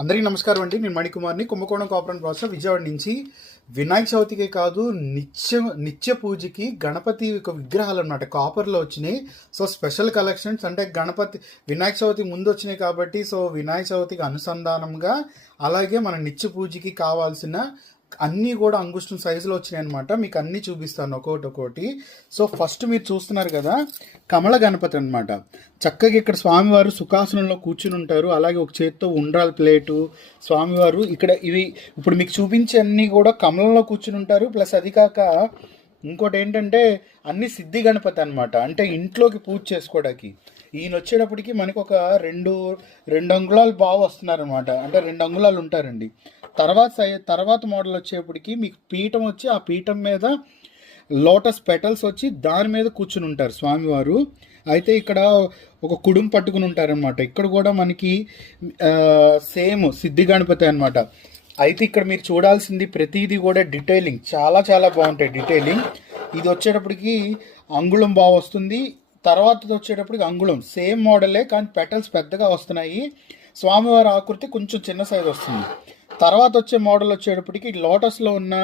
అందరికీ నమస్కారం అండి. నేను మణికుమార్ని, కుంభకోణం కాపురం ప్రాసెస్ విజయవాడ నుంచి. వినాయక చవితికే కాదు, నిత్య పూజకి గణపతి విగ్రహాలు అన్నమాట కాపర్లో వచ్చినాయి. సో స్పెషల్ కలెక్షన్స్ అంటే గణపతి వినాయక చవితి ముందు వచ్చినాయి కాబట్టి, సో వినాయక చవితికి అనుసంధానంగా అలాగే మన నిత్య పూజకి కావాల్సిన అన్నీ కూడా అంగుష్టం సైజులో వచ్చినాయి అనమాట. మీకు అన్నీ చూపిస్తాను ఒక్కొక్కటి. సో ఫస్ట్ మీరు చూస్తున్నారు కదా, కమల గణపతి అనమాట. చక్కగా ఇక్కడ స్వామివారు సుఖాసనంలో కూర్చుని ఉంటారు. అలాగే ఒక చేత్తో ఉండ్రాల ప్లేటు స్వామివారు ఇక్కడ ఇవి ఇప్పుడు మీకు చూపించే అన్నీ కూడా కమలంలో కూర్చుని ఉంటారు. ప్లస్ అది కాక ఇంకోటి ఏంటంటే అన్ని సిద్ధి గణపతి అనమాట. అంటే ఇంట్లోకి పూజ చేసుకోవడానికి ఈయన వచ్చేటప్పటికి మనకు ఒక రెండు అంగుళాలు బాగా వస్తున్నారనమాట. అంటే 2 అంగుళాలు ఉంటారండి. తర్వాత మోడల్ వచ్చేప్పటికి మీకు పీఠం వచ్చి ఆ పీఠం మీద లోటస్ పెటల్స్ వచ్చి దాని మీద కూర్చుని ఉంటారు స్వామివారు. అయితే ఇక్కడ ఒక కుడుం పట్టుకుని ఉంటారనమాట. ఇక్కడ కూడా మనకి సేమ్ సిద్ధి గణపతి అనమాట. అయితే ఇక్కడ మీరు చూడాల్సింది ప్రతిదీ కూడా డీటెయిలింగ్ చాలా చాలా బాగుంటాయి. డీటెయిలింగ్ ఇది వచ్చేటప్పటికి అంగుళం బాగా వస్తుంది. తర్వాత వచ్చేటప్పటికి అంగుళం సేమ్ మోడలే కానీ పెటల్స్ పెద్దగా వస్తున్నాయి. స్వామివారి ఆకృతి కొంచెం చిన్న సైజ్ వస్తుంది. తర్వాత వచ్చే మోడల్ వచ్చేటప్పటికి లోటస్లో ఉన్న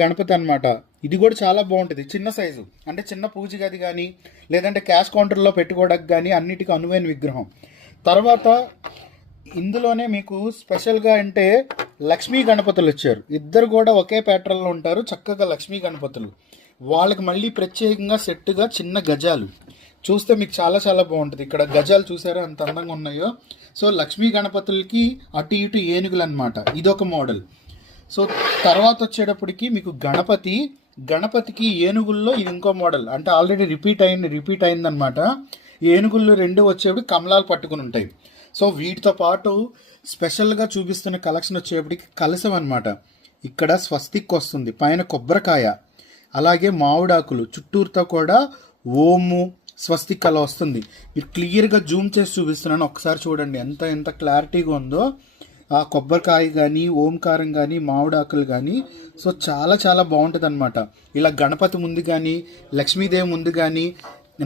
గణపతి అనమాట. ఇది కూడా చాలా బాగుంటుంది. చిన్న సైజు అంటే చిన్న పూజ గది కానీ లేదంటే క్యాష్ కౌంటర్లో పెట్టుకోవడానికి కానీ అన్నిటికీ అనువైన విగ్రహం. తర్వాత ఇందులోనే మీకు స్పెషల్గా అంటే లక్ష్మీ గణపతులు వచ్చారు. ఇద్దరు కూడా ఒకే ప్యాటర్న్లో ఉంటారు. చక్కగా లక్ష్మీ గణపతులు. వాళ్ళకి మళ్ళీ ప్రత్యేకంగా సెట్గా చిన్న గజాలు చూస్తే మీకు చాలా చాలా బాగుంటుంది. ఇక్కడ గజాలు చూసారా ఎంత అందంగా ఉన్నాయో. సో లక్ష్మీ గణపతులకి అటు ఇటు ఏనుగులు అనమాట. ఇదొక మోడల్. సో తర్వాత వచ్చేటప్పటికి మీకు గణపతికి ఏనుగుల్లో ఇది ఇంకో మోడల్. అంటే ఆల్రెడీ రిపీట్ అయిందనమాట. ఏనుగుళ్ళు 2 వచ్చేప్పుడు కమలాలు పట్టుకుని ఉంటాయి. సో వీటితో పాటు స్పెషల్గా చూపిస్తున్న కలెక్షన్ వచ్చేప్పటికి కలశం అనమాట. ఇక్కడ స్వస్తిక్ వస్తుంది, పైన కొబ్బరికాయ, అలాగే మామిడాకులు, చుట్టూరుతో కూడా ఓము స్వస్తిక్ అలా వస్తుంది. మీరు క్లియర్గా జూమ్ చేసి చూపిస్తున్నాను, ఒకసారి చూడండి ఎంత క్లారిటీగా ఉందో. ఆ కొబ్బరికాయ కానీ ఓంకారం కానీ మామిడాకులు కానీ సో చాలా చాలా బాగుంటుంది అనమాట. ఇలా గణపతి ముందు కానీ లక్ష్మీదేవి ముందు కానీ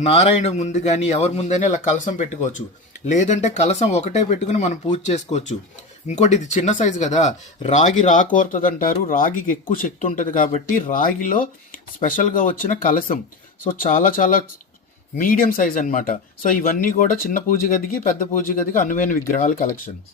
నారాయణ ముందు కానీ ఎవరి ముందైనా ఇలా కలసం పెట్టుకోవచ్చు. లేదంటే కలసం ఒకటే పెట్టుకుని మనం పూజ చేసుకోవచ్చు. ఇంకోటి ఇది చిన్న సైజు కదా, రాగి రాకోరుతుంది అంటారు. రాగికి ఎక్కువ శక్తి ఉంటుంది కాబట్టి రాగిలో స్పెషల్గా వచ్చిన కలసం. సో చాలా చాలా మీడియం సైజ్ అనమాట. సో ఇవన్నీ కూడా చిన్న పూజ గదికి పెద్ద పూజ గదికి అనువైన విగ్రహాల కలెక్షన్స్.